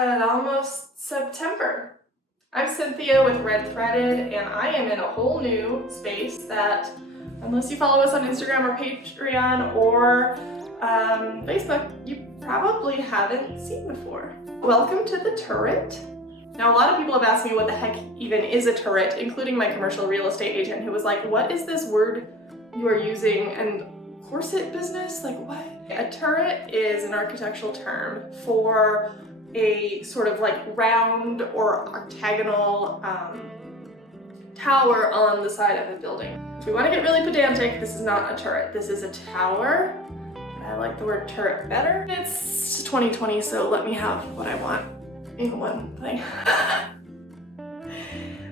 Almost September. I'm Cynthia with Redthreaded, and I am in a whole new space that, unless you follow us on Instagram or Patreon or Facebook, you probably haven't seen before. Welcome to the turret. Now, a lot of people have asked me what the heck even is a turret, including my commercial real estate agent who was like, what is this word you are using? And corset business? Like what? A turret is an architectural term for a sort of like round or octagonal tower on the side of a building. If we want to get really pedantic, this is not a turret. This is a tower. I like the word turret better. It's 2020, so let me have what I want in one thing.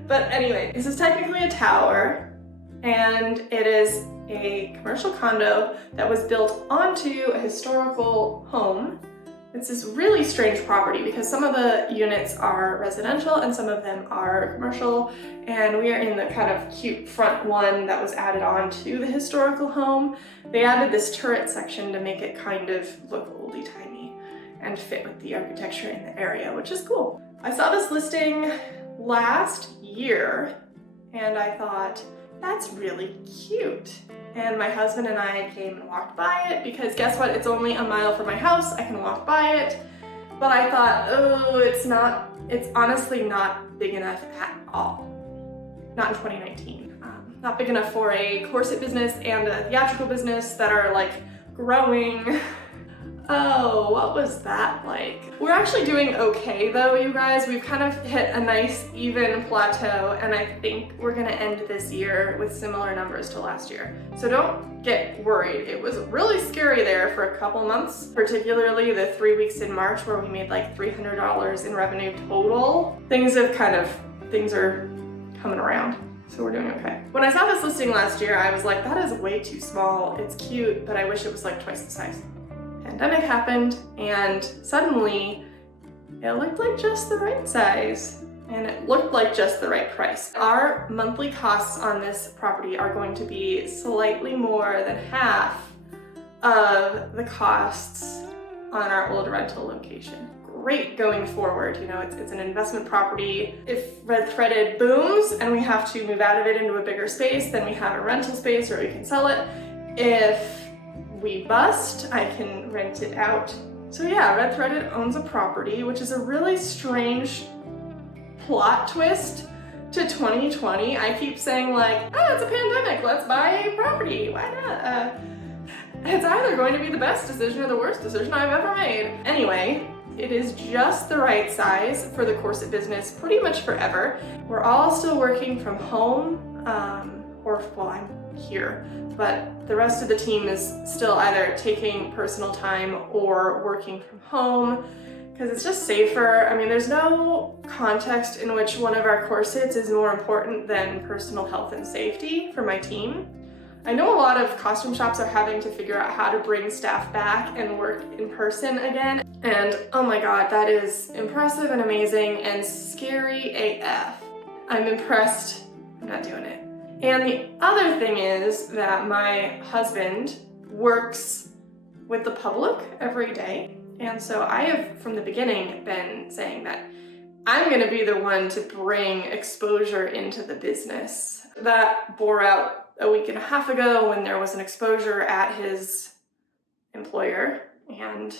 But anyway, this is technically a tower, and it is a commercial condo that was built onto a historical home. It's this really strange property because some of the units are residential and some of them are commercial, and we are in the kind of cute front one that was added on to the historical home. They added this turret section to make it kind of look oldie-timey and fit with the architecture in the area, which is cool. I saw this listing last year and I thought, that's really cute. And my husband and I came and walked by it because guess what? It's only a mile from my house. I can walk by it. But I thought, oh, it's honestly not big enough at all. Not in 2019. Not big enough for a corset business and a theatrical business that are like growing. Oh, what was that like? We're actually doing okay though, you guys. We've kind of hit a nice even plateau, and I think we're gonna end this year with similar numbers to last year. So don't get worried. It was really scary there for a couple months, particularly the 3 weeks in March where we made like $300 in revenue total. Things are coming around. So we're doing okay. When I saw this listing last year, I was like, that is way too small. It's cute, but I wish it was like twice the size. Pandemic happened, and suddenly it looked like just the right size, and it looked like just the right price. Our monthly costs on this property are going to be slightly more than half of the costs on our old rental location. Great going forward. You know, it's an investment property. If Redthreaded booms and we have to move out of it into a bigger space, then we have a rental space or we can sell it. If we bust, I can rent it out. So yeah, Redthreaded owns a property, which is a really strange plot twist to 2020. I keep saying like, oh, it's a pandemic, let's buy a property, why not? It's either going to be the best decision or the worst decision I've ever made. Anyway, it is just the right size for the corset business pretty much forever. We're all still working from home, well, I'm here, but the rest of the team is still either taking personal time or working from home because it's just safer. I mean, there's no context in which one of our corsets is more important than personal health and safety for my team. I know a lot of costume shops are having to figure out how to bring staff back and work in person again. And oh my God, that is impressive and amazing and scary AF. I'm impressed. I'm not doing it. And the other thing is that my husband works with the public every day. And so I have, from the beginning, been saying that I'm gonna be the one to bring exposure into the business. That bore out a week and a half ago when there was an exposure at his employer. And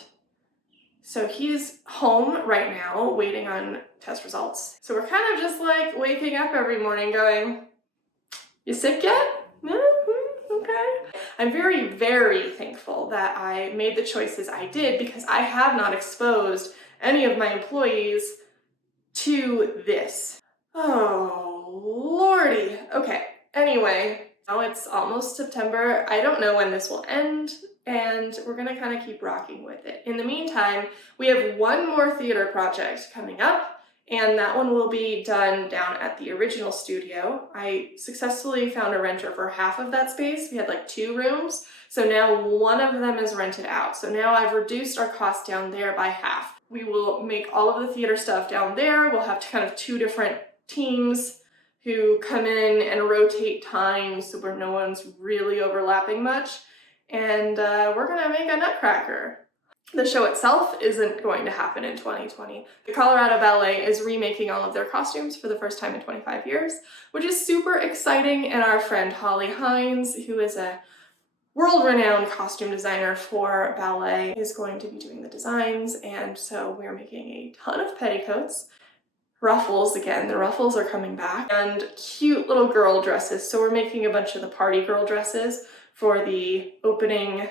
so he's home right now waiting on test results. So we're kind of just like waking up every morning going, you sick yet? Okay. I'm very, very thankful that I made the choices I did because I have not exposed any of my employees to this. Oh, Lordy. Okay, anyway, now it's almost September. I don't know when this will end, and we're gonna kind of keep rocking with it. In the meantime, we have one more theater project coming up, and that one will be done down at the original studio. I successfully found a renter for half of that space. We had like 2 rooms, so now one of them is rented out. So now I've reduced our cost down there by half. We will make all of the theater stuff down there. We'll have kind of 2 different teams who come in and rotate times so where no one's really overlapping much. And we're gonna make a nutcracker. The show itself isn't going to happen in 2020. The Colorado Ballet is remaking all of their costumes for the first time in 25 years, which is super exciting, and our friend Holly Hines, who is a world-renowned costume designer for ballet, is going to be doing the designs, and so we're making a ton of petticoats, ruffles again, the ruffles are coming back, and cute little girl dresses. So we're making a bunch of the party girl dresses for the opening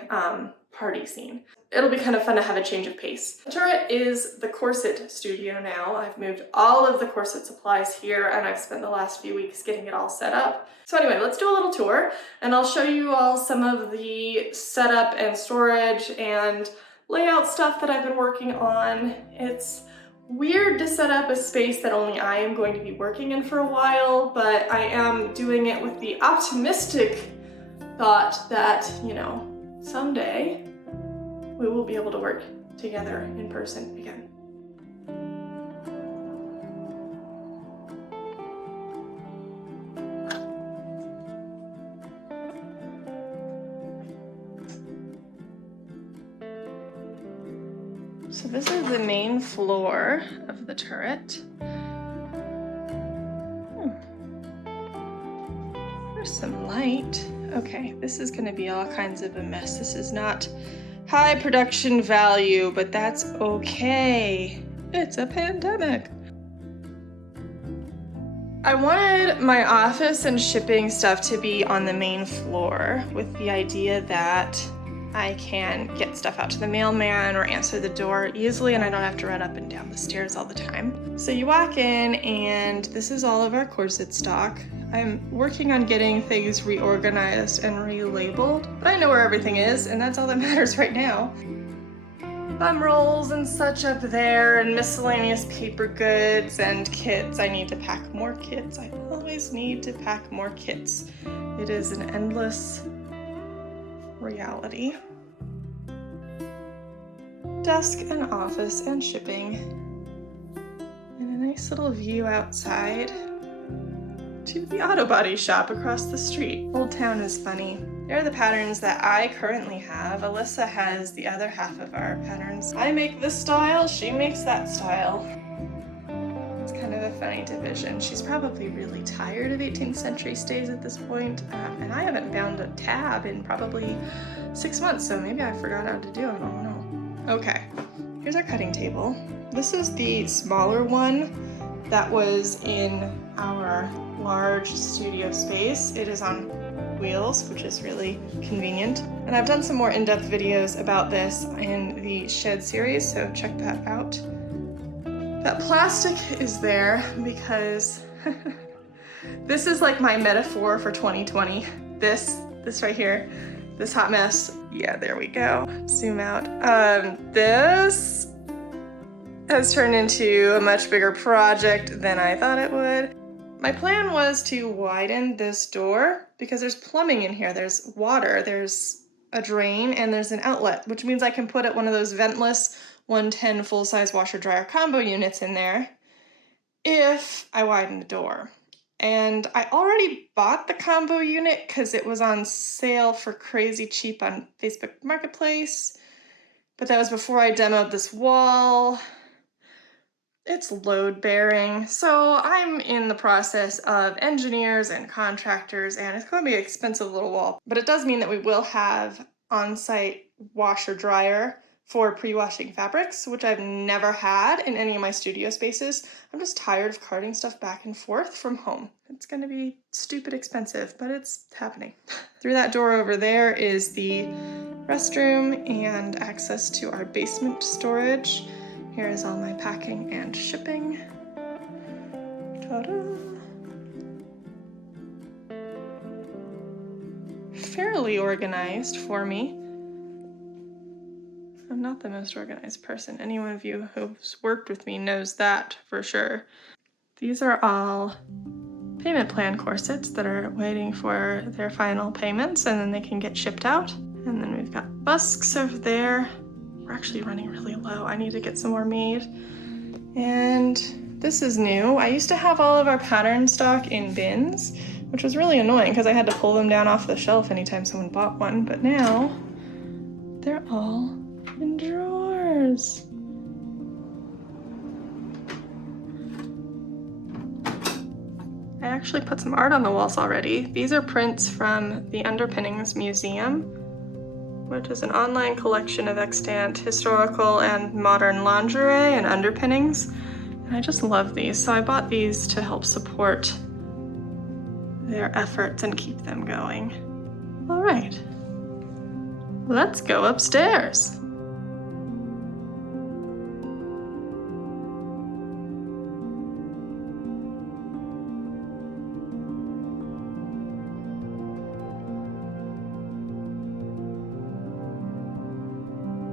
party scene. It'll be kind of fun to have a change of pace. The turret is the corset studio now. I've moved all of the corset supplies here, and I've spent the last few weeks getting it all set up. So anyway, let's do a little tour, and I'll show you all some of the setup and storage and layout stuff that I've been working on. It's weird to set up a space that only I am going to be working in for a while, but I am doing it with the optimistic thought that, you know, someday we will be able to work together in person again. So this is the main floor of the turret. There's some light. Okay, this is gonna be all kinds of a mess. This is not high production value, but that's okay. It's a pandemic. I wanted my office and shipping stuff to be on the main floor with the idea that I can get stuff out to the mailman or answer the door easily, and I don't have to run up and down the stairs all the time. So you walk in, and this is all of our corset stock. I'm working on getting things reorganized and relabeled, but I know where everything is, and that's all that matters right now. Bum rolls and such up there, and miscellaneous paper goods and kits. I need to pack more kits. I always need to pack more kits. It is an endless reality. Desk and office and shipping. And a nice little view outside to the auto body shop across the street. Old Town is funny. There are the patterns that I currently have. Alyssa has the other half of our patterns. I make this style, she makes that style. It's kind of a funny division. She's probably really tired of 18th century stays at this point, and I haven't found a tab in probably 6 months, so maybe I forgot how to do it, I don't know. Okay, here's our cutting table. This is the smaller one that was in our large studio space. It is on wheels, which is really convenient. And I've done some more in-depth videos about this in the Shed series, so check that out. That plastic is there because this is like my metaphor for 2020. This right here, this hot mess. Yeah, there we go. Zoom out. This has turned into a much bigger project than I thought it would. My plan was to widen this door because there's plumbing in here. There's water, there's a drain, and there's an outlet, which means I can put one of those ventless 110 full-size washer-dryer combo units in there if I widen the door. And I already bought the combo unit because it was on sale for crazy cheap on Facebook Marketplace, but that was before I demoed this wall. It's load bearing, so I'm in the process of engineers and contractors, and it's going to be an expensive little wall, but it does mean that we will have on-site washer dryer for pre-washing fabrics, which I've never had in any of my studio spaces. I'm just tired of carting stuff back and forth from home. It's going to be stupid expensive, but it's happening. Through that door over there is the restroom and access to our basement storage. Here is all my packing and shipping. Ta-da! Fairly organized for me. I'm not the most organized person. Any one of you who's worked with me knows that for sure. These are all payment plan corsets that are waiting for their final payments, and then they can get shipped out. And then we've got busks over there. We're actually running really low. I need to get some more made. And this is new. I used to have all of our pattern stock in bins, which was really annoying because I had to pull them down off the shelf anytime someone bought one, but now they're all in drawers. stairs. I actually put some art on the walls already. These are prints from the Underpinnings Museum, which is an online collection of extant historical and modern lingerie and underpinnings. And I just love these, so I bought these to help support their efforts and keep them going. All right, let's go upstairs.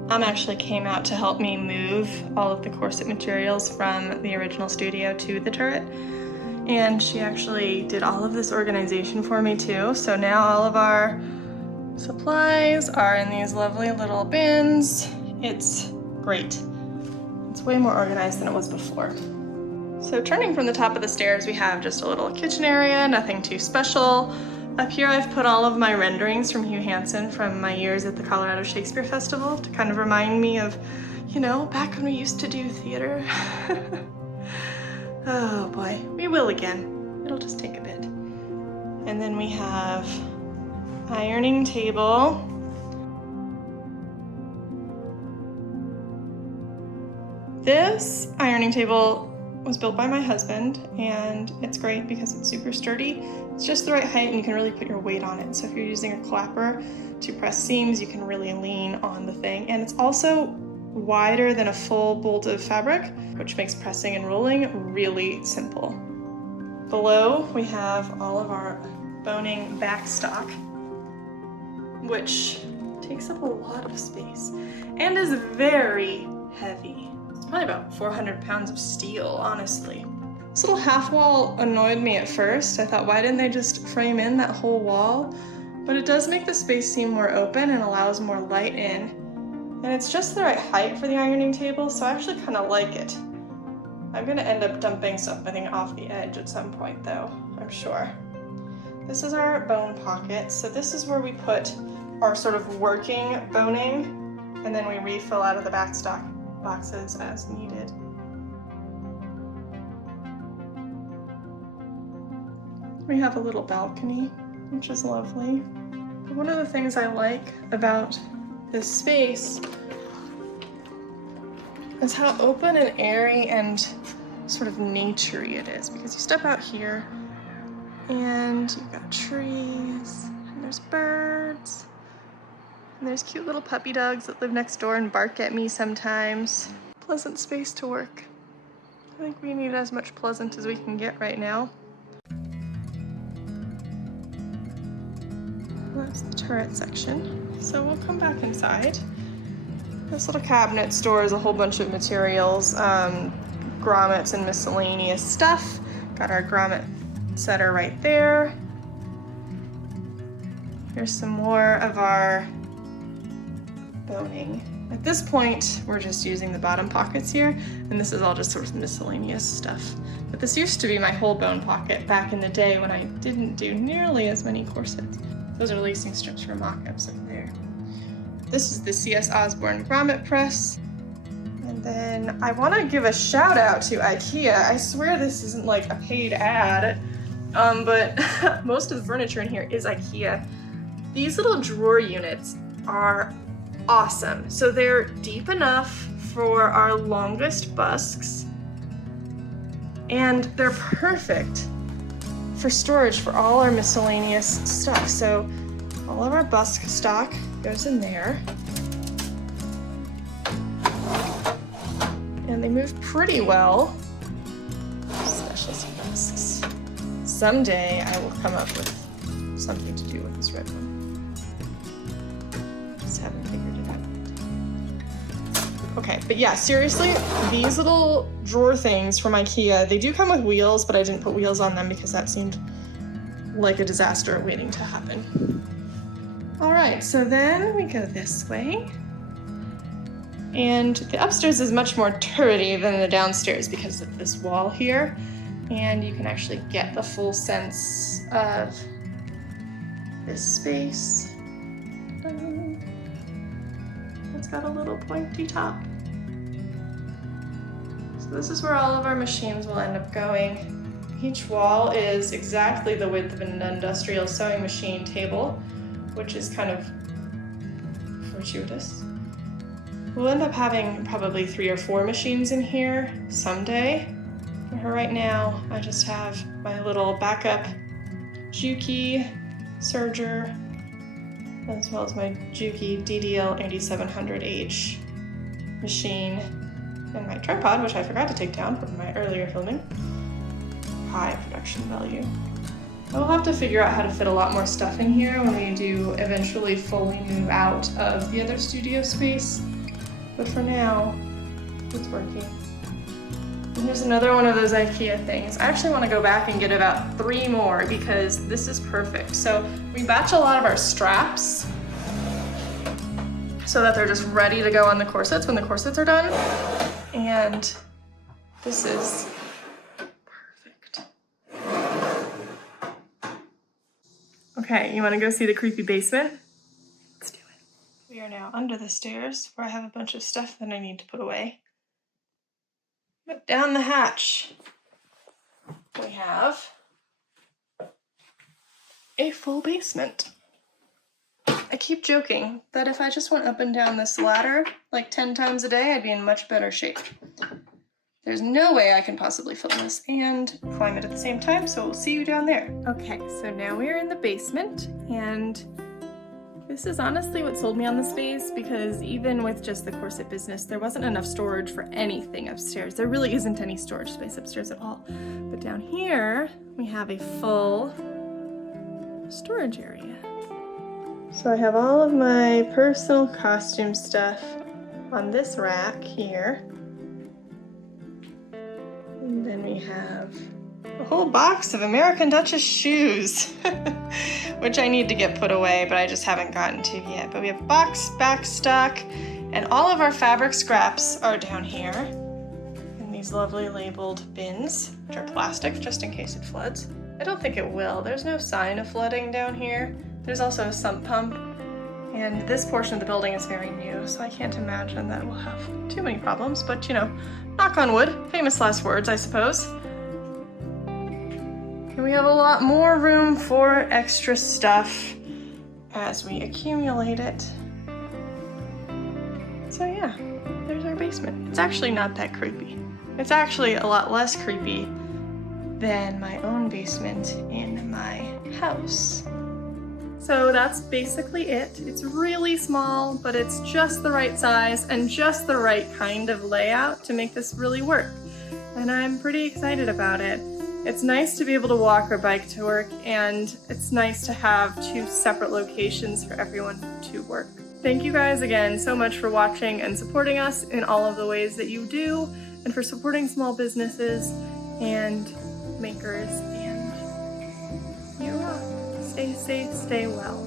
Mom actually came out to help me move all of the corset materials from the original studio to the turret. And she actually did all of this organization for me too. So now all of our supplies are in these lovely little bins. It's great. It's way more organized than it was before. So turning from the top of the stairs, we have just a little kitchen area, nothing too special. Up here I've put all of my renderings from Hugh Hansen from my years at the Colorado Shakespeare Festival to kind of remind me of, you know, back when we used to do theater. Oh boy, we will again. It'll just take a bit. And then we have ironing table. This ironing table was built by my husband, and it's great because it's super sturdy. It's just the right height and you can really put your weight on it. So if you're using a clapper to press seams, you can really lean on the thing. And it's also wider than a full bolt of fabric, which makes pressing and rolling really simple. Below, we have all of our boning backstock, which takes up a lot of space and is very heavy. It's probably about 400 pounds of steel, honestly. This little half wall annoyed me at first. I thought, why didn't they just frame in that whole wall? But it does make the space seem more open and allows more light in. And it's just the right height for the ironing table, so I actually kind of like it. I'm gonna end up dumping something off the edge at some point though, I'm sure. This is our bone pocket. So this is where we put our sort of working boning, and then we refill out of the backstock boxes as needed. We have a little balcony, which is lovely. One of the things I like about this space is how open and airy and sort of naturey it is, because you step out here and you've got trees and there's birds and there's cute little puppy dogs that live next door and bark at me sometimes. Pleasant space to work. I think we need as much pleasant as we can get right now. That's the turret section. So we'll come back inside. This little cabinet stores a whole bunch of materials, grommets and miscellaneous stuff. Got our grommet setter right there. Here's some more of our boning. At this point, we're just using the bottom pockets here, and this is all just sort of miscellaneous stuff. But this used to be my whole bone pocket back in the day when I didn't do nearly as many corsets. Those are lacing strips for mock-ups up there. This is the C.S. Osborne grommet press. And then I want to give a shout out to IKEA. I swear this isn't like a paid ad, but most of the furniture in here is IKEA. These little drawer units are awesome. So they're deep enough for our longest busks, and they're perfect for storage for all our miscellaneous stuff. So all of our busk stock goes in there. And they move pretty well, specialty busks. Someday I will come up with something to do with this red one. Just haven't figured it out. Okay, but yeah, seriously, these little drawer things from IKEA, they do come with wheels, but I didn't put wheels on them because that seemed like a disaster waiting to happen. All right, so then we go this way. And the upstairs is much more turrety than the downstairs because of this wall here. And you can actually get the full sense of this space. It's got a little pointy top. So this is where all of our machines will end up going. Each wall is exactly the width of an industrial sewing machine table, which is kind of fortuitous. We'll end up having probably 3 or 4 machines in here someday. For right now, I just have my little backup Juki serger, as well as my Juki DDL 8700H machine, and my tripod, which I forgot to take down from my earlier filming. High production value. We'll have to figure out how to fit a lot more stuff in here when we do eventually fully move out of the other studio space. But for now, it's working. And here's another one of those IKEA things. I actually want to go back and get about 3 more because this is perfect. So we batch a lot of our straps so that they're just ready to go on the corsets when the corsets are done. And this is perfect. Okay, you want to go see the creepy basement? Let's do it. We are now under the stairs where I have a bunch of stuff that I need to put away. But down the hatch, we have a full basement. I keep joking that if I just went up and down this ladder like 10 times a day, I'd be in much better shape. There's no way I can possibly film this and climb it at the same time, so we'll see you down there. Okay, so now we are in the basement, and this is honestly what sold me on the space, because even with just the corset business, there wasn't enough storage for anything upstairs. There really isn't any storage space upstairs at all. But down here, we have a full storage area. So I have all of my personal costume stuff on this rack here. And then we have a whole box of American Duchess shoes, which I need to get put away, but I just haven't gotten to yet. But we have box back stock, and all of our fabric scraps are down here in these lovely labeled bins, which are plastic, just in case it floods. I don't think it will. There's no sign of flooding down here. There's also a sump pump, and this portion of the building is very new, so I can't imagine that we'll have too many problems, but you know, knock on wood, famous last words, I suppose. And we have a lot more room for extra stuff as we accumulate it. So yeah, there's our basement. It's actually not that creepy. It's actually a lot less creepy than my own basement in my house. So that's basically it. It's really small, but it's just the right size and just the right kind of layout to make this really work. And I'm pretty excited about it. It's nice to be able to walk or bike to work, and it's nice to have 2 separate locations for everyone to work. Thank you guys again so much for watching and supporting us in all of the ways that you do, and for supporting small businesses and makers, and you rock. Stay safe, stay well.